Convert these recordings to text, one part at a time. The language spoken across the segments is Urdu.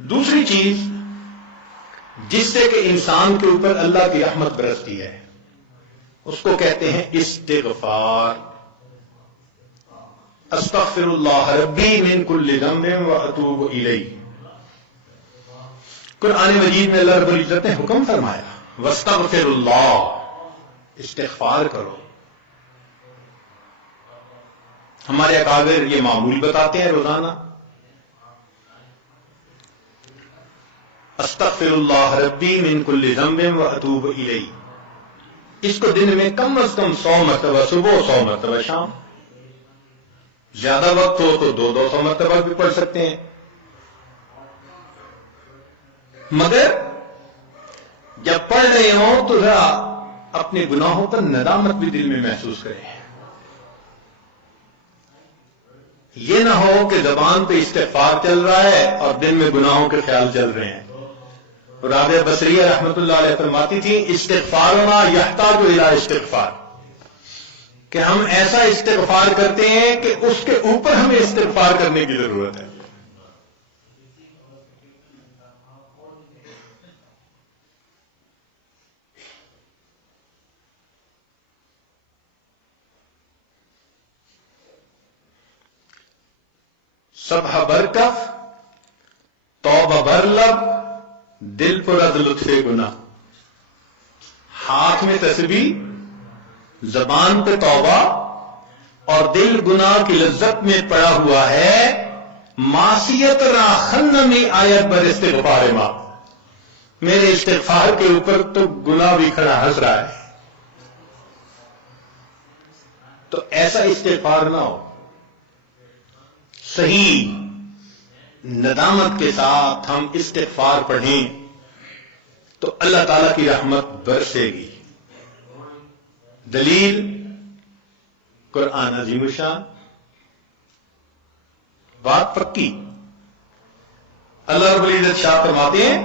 دوسری چیز جس سے کہ انسان کے اوپر اللہ کی رحمت برستی ہے اس کو کہتے ہیں استغفار. استغفر اللہ ربی من کل ذنب واتوب الیہ. قرآن مجید میں اللہ رب العزت نے حکم فرمایا واستغفر اللہ، استغفار کرو. ہمارے اکابر یہ معمول بتاتے ہیں روزانہ، استغفر اللہ ربی من کل ذنب واتوب الیہ. اس کو دن میں کم از کم 100 مرتبہ صبح، 100 مرتبہ شام. زیادہ وقت ہو تو 200 مرتبہ بھی پڑھ سکتے ہیں. مگر جب پڑھ رہے ہوں تو ذرا اپنے گناہوں پر ندامت بھی دل میں محسوس کریں. یہ نہ ہو کہ زبان پہ استغفار چل رہا ہے اور دل میں گناہوں کے خیال چل رہے ہیں. رابعہ بصریہ رحمۃ اللہ علیہ فرماتی تھی استغفارنا یحتاج الی استغفار، کہ ہم ایسا استغفار کرتے ہیں کہ اس کے اوپر ہمیں استغفار کرنے کی ضرورت ہے. صبح برکف، توبہ برلب، دل پر از لطف گناہ. ہاتھ میں تسبیح، زبان پہ توبہ اور دل گناہ کی لذت میں پڑا ہوا ہے. معصیت را خنمی آیت بر استغفار ما، میرے استغفار کے اوپر تو گناہ بھی کھڑا ہنس رہا ہے. تو ایسا استغفار نہ ہو. صحیح ندامت کے ساتھ ہم استغفار پڑھیں تو اللہ تعالی کی رحمت برسے گی. دلیل قرآن عظیم الشان، بات پکی. اللہ رب العزت شاہ فرماتے ہیں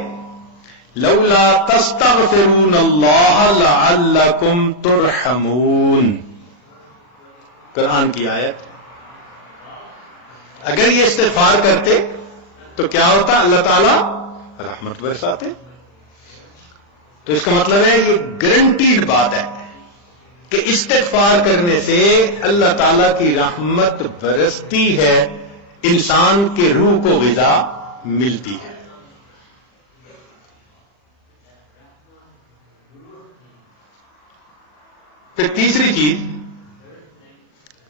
لولا تستغفرون اللہ لعلکم ترحمون. قرآن کی آیت. اگر یہ استغفار کرتے تو کیا ہوتا؟ اللہ تعالیٰ رحمت برساتے. تو اس کا مطلب ہے یہ گارنٹیڈ بات ہے کہ استغفار کرنے سے اللہ تعالیٰ کی رحمت برستی ہے، انسان کے روح کو غذا ملتی ہے. پھر تیسری چیز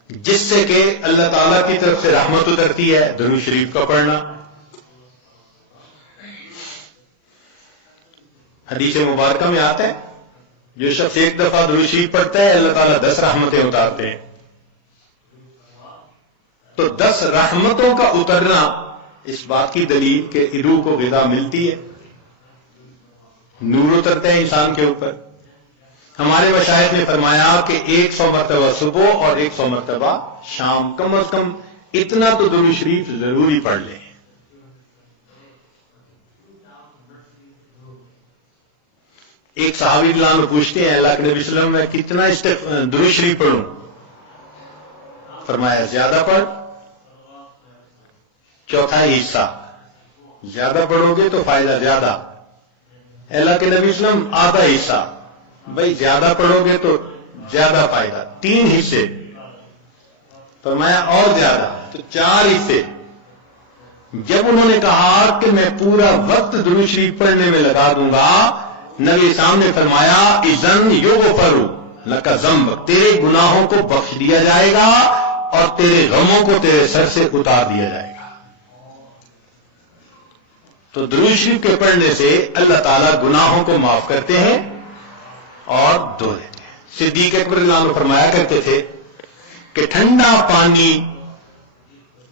جس سے کہ اللہ تعالیٰ کی طرف سے رحمت اترتی ہے، درود شریف کا پڑھنا. حدیث مبارکہ میں آتا ہے جو شخص ایک دفعہ درود شریف پڑھتا ہے اللہ تعالیٰ 10 رحمتیں اتارتے ہیں. تو 10 رحمتوں کا اترنا اس بات کی دلیل کہ روح کو غذا ملتی ہے، نور اترتا ہے انسان کے اوپر. ہمارے مشائخ نے فرمایا کہ 100 مرتبہ صبح اور 100 مرتبہ شام، کم از کم اتنا تو درود شریف ضروری پڑھ لیں. ایک صحابی رضی اللہ عنہ پوچھتے ہیں اللہ کے نبی صلی اللہ علیہ وسلم میں کتنا درود شریف پڑھوں؟ فرمایا زیادہ پڑھ، چوتھائی حصہ. زیادہ پڑھو گے تو فائدہ زیادہ. اللہ کے نبی صلی اللہ علیہ وسلم آدھا حصہ. بھائی زیادہ پڑھو گے تو زیادہ فائدہ. 3 حصے. فرمایا اور زیادہ تو 4 حصے. جب انہوں نے کہا کہ میں پورا وقت درود شریف پڑھنے میں لگا دوں گا، نبی صاحب نے فرمایا اذن یغفر لک ذنبک، تیرے گناہوں کو بخش دیا جائے گا اور تیرے غموں کو تیرے سر سے اتار دیا جائے گا. تو درود شریف کے پڑھنے سے اللہ تعالیٰ گناہوں کو معاف کرتے ہیں اور دھو دیتے ہیں. صدیق اکبر رضی اللہ عنہ فرمایا کرتے تھے کہ ٹھنڈا پانی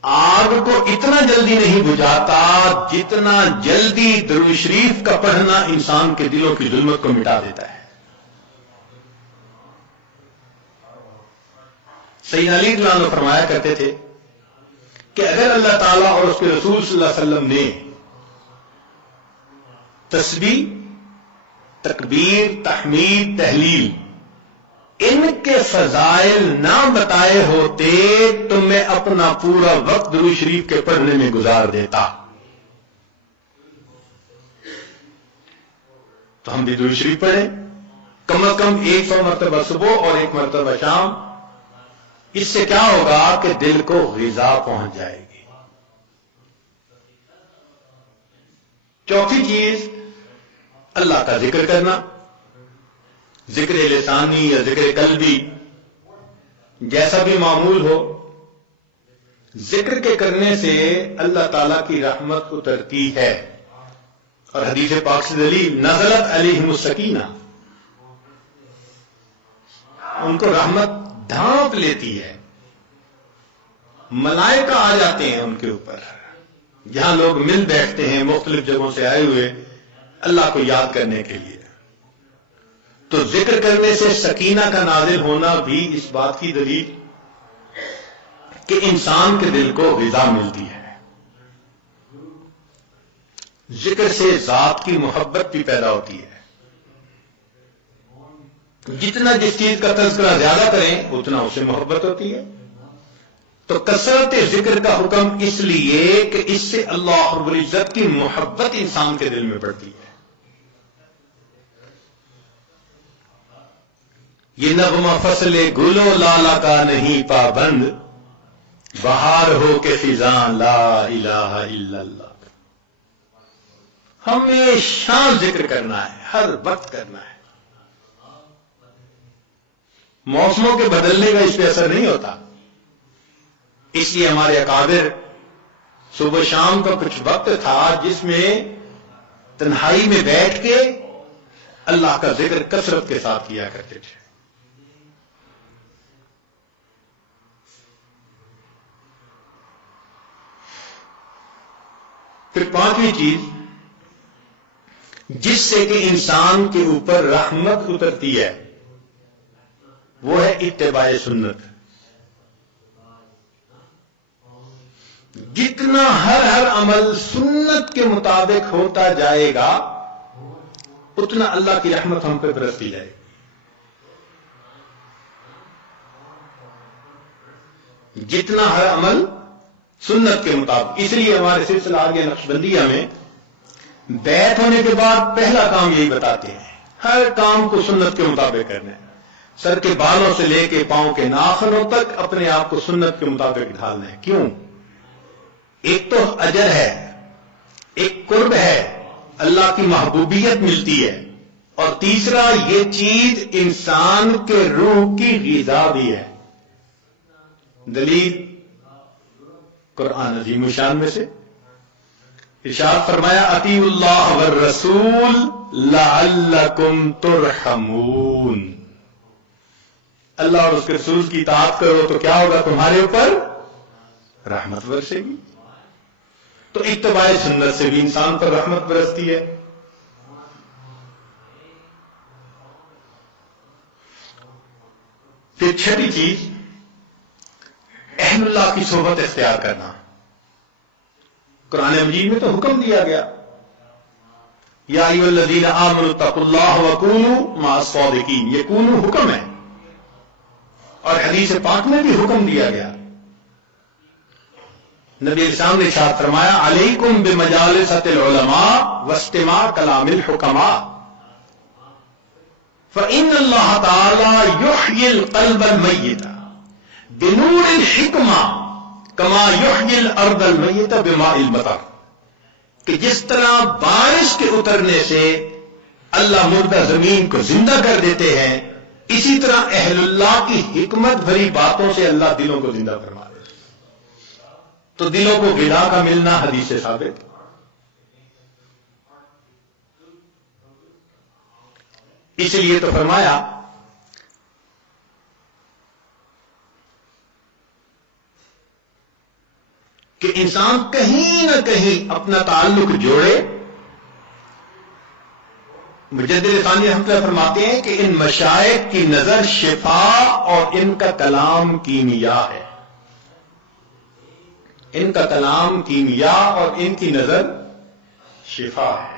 آگ کو اتنا جلدی نہیں بجھاتا جتنا جلدی درود شریف کا پڑھنا انسان کے دلوں کی ظلمت کو مٹا دیتا ہے. سیدنا علی رضی اللہ عنہ فرمایا کرتے تھے کہ اگر اللہ تعالیٰ اور اس کے رسول صلی اللہ علیہ وسلم نے تسبیح، تکبیر، تحمید، تہلیل ان کے فضائل نہ بتائے ہوتے تو میں اپنا پورا وقت درود شریف کے پڑھنے میں گزار دیتا. تو ہم بھی درود شریف پڑھیں کم از کم 100 مرتبہ صبح اور 1 مرتبہ شام. اس سے کیا ہوگا کہ دل کو غذا پہنچ جائے گی. چوتھی چیز اللہ کا ذکر کرنا، ذکر لسانی یا ذکر قلبی جیسا بھی معمول ہو. ذکر کے کرنے سے اللہ تعالی کی رحمت اترتی ہے، اور حدیث پاک سے دلیل نزلت علیہم السکینہ، ان کو رحمت ڈھانپ لیتی ہے، ملائکہ آ جاتے ہیں ان کے اوپر. جہاں لوگ مل بیٹھتے ہیں مختلف جگہوں سے آئے ہوئے اللہ کو یاد کرنے کے لیے، تو ذکر کرنے سے سکینہ کا نازل ہونا بھی اس بات کی دلیل کہ انسان کے دل کو غذا ملتی ہے. ذکر سے ذات کی محبت بھی پیدا ہوتی ہے. جتنا جس چیز کا تذکرہ زیادہ کریں اتنا اسے محبت ہوتی ہے. تو کثرت ذکر کا حکم اس لیے کہ اس سے اللہ رب العزت کی محبت انسان کے دل میں پڑتی ہے. یہ نغمہ فصل گل و لالا کا نہیں پابند، بہار ہو کے خزاں لا الہ الا اللہ. ہمیشہ ذکر کرنا ہے، ہر وقت کرنا ہے. موسموں کے بدلنے کا اس پہ اثر نہیں ہوتا. اس لیے ہمارے اکابر صبح شام کا کچھ وقت تھا جس میں تنہائی میں بیٹھ کے اللہ کا ذکر کثرت کے ساتھ کیا کرتے تھے. پھر پانچویں چیز جس سے کہ انسان کے اوپر رحمت اترتی ہے وہ ہے اتباع سنت. جتنا ہر عمل سنت کے مطابق ہوتا جائے گا اتنا اللہ کی رحمت ہم پہ برستی جائے گی. جتنا ہر عمل سنت کے مطابق. اس لیے ہمارے سلسلہ آگے نقشبندیہ میں بیعت ہونے کے بعد پہلا کام یہی بتاتے ہیں، ہر کام کو سنت کے مطابق کرنا ہے. سر کے بالوں سے لے کے پاؤں کے ناخنوں تک اپنے آپ کو سنت کے مطابق ڈھالنا ہے. کیوں؟ ایک تو اجر ہے، ایک قرب ہے، اللہ کی محبوبیت ملتی ہے، اور تیسرا یہ چیز انسان کے روح کی غذا بھی ہے. دلیل قرآن عظیم الشان میں سے ارشاد فرمایا اطیعوا اللہ والرسول لعلکم ترحمون. اللہ اور اس کے رسول کی اطاعت کرو تو کیا ہوگا؟ تمہارے اوپر رحمت برسے گی. تو اتباع سنت سے بھی انسان پر رحمت برستی ہے. پھر چھٹی چیز اہل اللہ کی صحبت اختیار کرنا. قرآن مجید میں تو حکم دیا گیا یا ایھا الذین آمنوا اتقوا اللہ وکونوا مع الصادقین. یہ کونوا حکم ہے، اور حدیث پاک میں بھی حکم دیا گیا. نبی اسلام نے ارشاد فرمایا علیکم بمجالسۃ العلماء واستماع کلام الحکماء فإن اللہ تعالی یحیی القلب المیت بنور الحکمہ کما یحیی الارض المیت بماء المطر. کہ جس طرح بارش کے اترنے سے اللہ مردہ زمین کو زندہ کر دیتے ہیں، اسی طرح اہل اللہ کی حکمت بھری باتوں سے اللہ دلوں کو زندہ فرما دیتے. تو دلوں کو غذا کا ملنا حدیث سے ثابت. اس لیے تو فرمایا کہ انسان کہیں نہ کہیں اپنا تعلق جوڑے. مجدد ثانی رحمۃ اللہ فرماتے ہیں کہ ان مشائخ کی نظر شفا اور ان کا کلام کیمیا ہے. ان کا کلام کیمیا اور ان کی نظر شفا ہے.